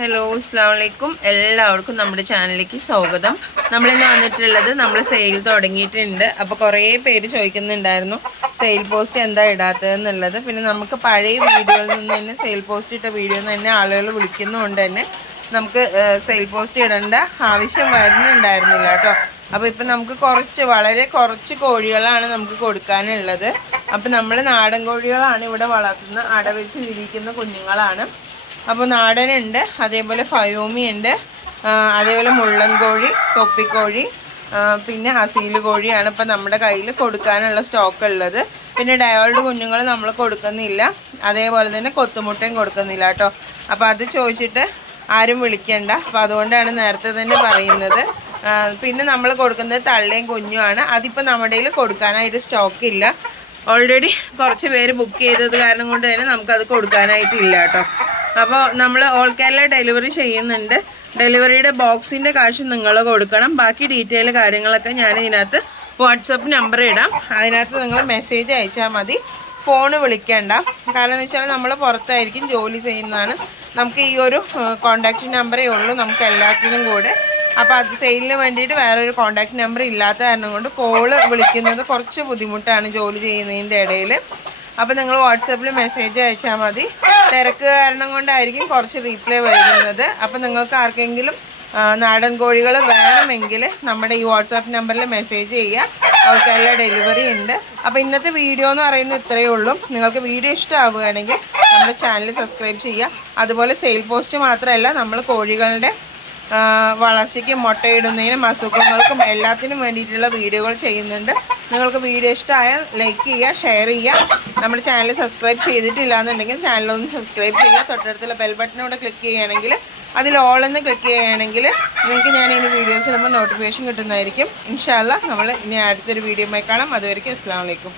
Hello അസ്ലാമലൈക്കും എല്ലാവർക്കും നമ്മുടെ ചാനലിലേക്ക് സ്വാഗതം. നമ്മളിന്ന് വന്നിട്ടുള്ളത് നമ്മൾ സെയിൽ തുടങ്ങിയിട്ടുണ്ട്. അപ്പോൾ കുറേ പേര് ചോദിക്കുന്നുണ്ടായിരുന്നു സെയിൽ പോസ്റ്റ് എന്താ ഇടാത്തതെന്നുള്ളത്. പിന്നെ നമുക്ക് പഴയ വീഡിയോയിൽ നിന്ന് തന്നെ സെയിൽ പോസ്റ്റ് ഇട്ട വീഡിയോയിൽ നിന്ന് തന്നെ ആളുകൾ വിളിക്കുന്നതുകൊണ്ട് തന്നെ നമുക്ക് സെയിൽ പോസ്റ്റ് ഇടേണ്ട ആവശ്യം വരുന്നുണ്ടായിരുന്നില്ല കേട്ടോ. അപ്പോൾ ഇപ്പം നമുക്ക് കുറച്ച് വളരെ കുറച്ച് കോഴികളാണ് നമുക്ക് കൊടുക്കാനുള്ളത്. അപ്പോൾ നമ്മൾ നാടൻ കോഴികളാണ് ഇവിടെ വളർത്തുന്ന അടവെച്ച് വിരിക്കുന്ന കുഞ്ഞുങ്ങളാണ്. അപ്പോൾ നാടനുണ്ട് അതേപോലെ ഫയോമി ഉണ്ട് അതേപോലെ മുള്ളൻ കോഴി തൊപ്പിക്കോഴി പിന്നെ അസീൽ കോഴിയാണ് ഇപ്പം നമ്മുടെ കയ്യിൽ കൊടുക്കാനുള്ള സ്റ്റോക്ക് ഉള്ളത്. പിന്നെ ഡയോൾഡ് കുഞ്ഞുങ്ങൾ നമ്മൾ കൊടുക്കുന്നില്ല അതേപോലെ തന്നെ കൊത്തുമുട്ടയും കൊടുക്കുന്നില്ല കേട്ടോ. അപ്പോൾ അത് ചോദിച്ചിട്ട് ആരും വിളിക്കണ്ട. അപ്പോൾ അതുകൊണ്ടാണ് നേരത്തെ തന്നെ പറയുന്നത്. പിന്നെ നമ്മൾ കൊടുക്കുന്നത് തള്ളയും കുഞ്ഞുമാണ്. അതിപ്പോൾ നമ്മുടെ കയ്യിൽ കൊടുക്കാനായിട്ട് സ്റ്റോക്ക് ഇല്ല. ഓൾറെഡി കുറച്ച് പേര് ബുക്ക് ചെയ്തത് കാരണം കൊണ്ട് തന്നെ നമുക്കത് കൊടുക്കാനായിട്ടില്ല കേട്ടോ. അപ്പോൾ നമ്മൾ ഓൾ കേരള ഡെലിവറി ചെയ്യുന്നുണ്ട്. ഡെലിവറിയുടെ ബോക്സിന്റെ കാശ് നിങ്ങൾ കൊടുക്കണം. ബാക്കി ഡീറ്റെയിൽ കാര്യങ്ങളൊക്കെ ഞാൻ ഇതിനകത്ത് വാട്സപ്പ് നമ്പർ ഇടാം. അതിനകത്ത് നിങ്ങൾ മെസ്സേജ് അയച്ചാൽ മതി. ഫോണ് വിളിക്കേണ്ട. കാരണം എന്ന് വെച്ചാൽ നമ്മൾ പുറത്തായിരിക്കും ജോലി ചെയ്യുന്നതാണ്. നമുക്ക് ഈ ഒരു കോണ്ടാക്റ്റ് നമ്പറേ ഉള്ളൂ നമുക്ക് എല്ലാറ്റിനും കൂടെ. അപ്പോൾ അത് സെയിലിന് വേണ്ടിയിട്ട് വേറൊരു കോണ്ടാക്ട് നമ്പർ ഇല്ലാത്ത കാരണം കൊണ്ട് കോൾ വിളിക്കുന്നത് കുറച്ച് ബുദ്ധിമുട്ടാണ് ജോലി ചെയ്യുന്നതിന്റെ ഇടയിൽ അപ്പോൾ നിങ്ങൾ വാട്സാപ്പിൽ മെസ്സേജ് അയച്ചാൽ മതി. തിരക്ക് കാരണം കൊണ്ടായിരിക്കും കുറച്ച് റീപ്ലൈ വൈകുന്നത് അപ്പോൾ നിങ്ങൾക്ക് ആർക്കെങ്കിലും നാടൻ കോഴികൾ വേണമെങ്കിൽ നമ്മുടെ ഈ വാട്സാപ്പ് നമ്പറിൽ മെസ്സേജ് ചെയ്യുക അവർക്കെല്ലാം ഡെലിവറി ഉണ്ട്. അപ്പോൾ ഇന്നത്തെ വീഡിയോ എന്ന് പറയുന്നത് ഇത്രയേ ഉള്ളൂ. നിങ്ങൾക്ക് വീഡിയോ ഇഷ്ടമാവുകയാണെങ്കിൽ നമ്മുടെ ചാനൽ സബ്സ്ക്രൈബ് ചെയ്യുക അതുപോലെ സെയിൽ പോസ്റ്റ് മാത്രമല്ല നമ്മൾ കോഴികളുടെ വളർച്ചയ്ക്കും മുട്ടയിടുന്നതിനും അസുഖങ്ങൾക്കും എല്ലാത്തിനും വേണ്ടിയിട്ടുള്ള വീഡിയോകൾ ചെയ്യുന്നുണ്ട്. നിങ്ങൾക്ക് വീഡിയോ ഇഷ്ടമായാൽ ലൈക്ക് ചെയ്യുക ഷെയർ ചെയ്യുക. നമ്മുടെ ചാനൽ സബ്സ്ക്രൈബ് ചെയ്തിട്ടില്ല എന്നുണ്ടെങ്കിൽ ചാനലൊന്ന് സബ്സ്ക്രൈബ് ചെയ്യുക. തൊട്ടടുത്തുള്ള ബെൽ ബട്ടനോടെ ക്ലിക്ക് ചെയ്യുകയാണെങ്കിൽ അതിൽ ഓളെന്ന് ക്ലിക്ക് ചെയ്യുകയാണെങ്കിൽ നിങ്ങൾക്ക് ഞാൻ ഇനി വീഡിയോസ് ഇടുമ്പോൾ നോട്ടിഫിക്കേഷൻ കിട്ടുന്നതായിരിക്കും. ഇൻഷാല്ല നമ്മൾ ഇനി അടുത്തൊരു വീഡിയോ കാണാം. അതുവരെയ്ക്കും അസ്സാം വലൈക്കും